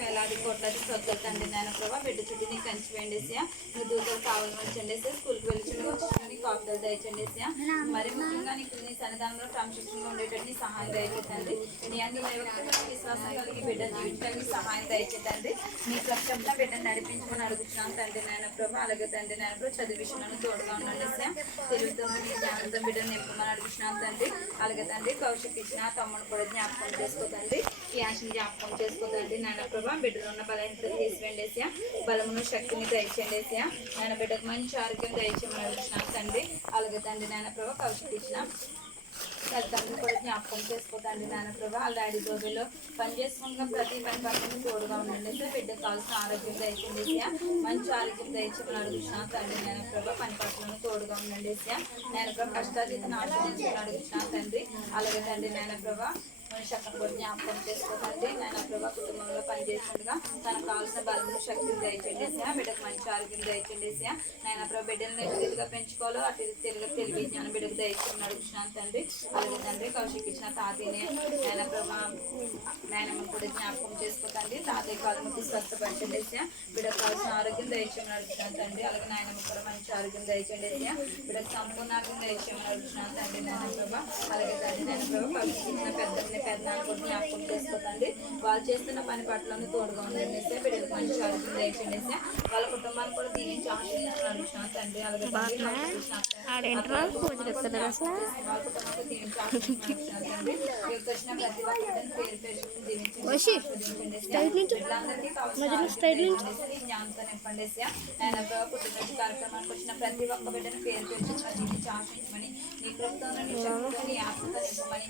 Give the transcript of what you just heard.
వేలాది కోట్లాది సొత్తులు తండ్రి నాయన ప్రభా బిడ్డ చుట్టూ నీ కంచి వేయండిసా నీ దూతలు కావాలి మంచండిసా స్కూల్కి వెళ్ళి నీ కాపుదలు దయచండిసా మరి ముఖ్యంగా నీకు నీ సన్నిధానంలో క్రమశిక్షణగా ఉండేటట్టు నీ సహాయం దయచేతండి నీ అందు విశ్వాసం కలిగి బిడ్డ జీవించడానికి సహాయం దయచేతండి నీ కష్టంతో బిడ్డను నడిపించుకుని అడుగుతున్నాను తండ్రి నాయన ప్రభా అలాగే తండ్రి నాయన ప్రభు చదివి విషయంలో తోడుగా ఉండండిసా తెలుగుతో నీ జ్ఞానంతో బిడ్డను నింపమని అడుగుతున్నాను తండ్రి అలాగే తండ్రి కౌశిక్ ఇచ్చిన తమ్ముడు కూడా జ్ఞాపకం చేసుకోతండి ఈ ఆశని జ్ఞాపకం చేసుకోతండి నాయన ప్రభా బిడ్డలో ఉన్న బలహీనతలు తీసివేండేసా బలమును శక్తిని దయచేయండిసా నాయన బిడ్డకు మంచి ఆరోగ్యం దయచేయమని అడుగుతున్నాను తండ్రి అలాగే తండ్రి నాయన ప్రభా కౌశిక్ ఇచ్చిన తల్లిదండ్రులు కూడా జ్ఞాపకం చేసుకోతండి నాయన ప్రభా వాళ్ళ డాడీ రోజుల్లో పని చేసుకుంటున్న ప్రతి పని పక్కన తోడుగా ఉండండి సార్ బిడ్డకు కావాల్సిన ఆరోగ్యం దయచేయండి మంచి ఆరోగ్యం దయచేయమని అడుగుతున్నాను తండ్రి నాయన ప్రభా పని పక్కన తోడుగా ఉండండి సార్ నాయన ప్రభా కష్టాతీతను ఆశ్రయించుకుని అడుగుతున్నాను తండ్రి అలాగే తండ్రి నాయన ప్రభా శక్తిని కూడా జ్ఞాపకం చేసుకోకండి నాయన ప్రభా కుటుంబంలో పనిచేస్తుండగా తనకు కావాల్సిన బలమును శక్తిని దయచేసేసా బిడ్డకు మంచి ఆరోగ్యం దయచేసేసా నాయన ప్రభా బిడ్డలను ఎటు రీతిగా పెంచుకోవాలో అటు తెలివి జ్ఞానం బిడ్డకు దయచేయమని అడుగుతున్నాను తండ్రి అలాగే తండ్రి కౌశిక్ ఇచ్చిన తాతయ్యని నాయన ప్రభా నాయనమ్మను కూడా జ్ఞాపకం చేసుకోకండి తాతయ్య కాలముకి స్వస్థపరిచేసా బిడ్డకు కావాల్సిన ఆరోగ్యం దయచేయమని అడుగుతున్నాను తండ్రి అలాగే నాయనమ్మ కూడా మంచి ఆరోగ్యం దయచేసేసా బిడ్డకు సంపూర్ణ ఆరోగ్యం దయచేయమని అడుగుతున్నాను తండ్రి నాయన ప్రభా అలాగే తండ్రి నాయన ప్రభా కౌశిక్ ఇచ్చిన పెద్దనాన్ని కూడా జ్ఞాపకం చేసుకోకండి వాళ్ళు చేస్తున్న పని పట్లను తోడుగా ఉండండి బిడ్డలకు మంచి ఆరోగ్యం దయచేయండి వాళ్ళ కుటుంబాన్ని కూడా దీవించి ఆశీర్వదించాలని అడుగుతున్నాను తండ్రి అలాగే వాళ్ళ కుటుంబానికి దీవించి ఆశీర్వదించాలని తండ్రి వచ్చిన ప్రతి ఒక్కరిని పేరు పేరు దీవించండి బిడ్డలందరికీ కావాల్సిన జ్ఞానంతో నింపండి ఆయన పుట్టినరోజు కార్యక్రమానికి వచ్చిన ప్రతి ఒక్క బిడ్డను పేరు పేరు దీవించి ఆశించమని నీ కృపతో నీ శక్తితో నీ ఆత్మతో నింపమని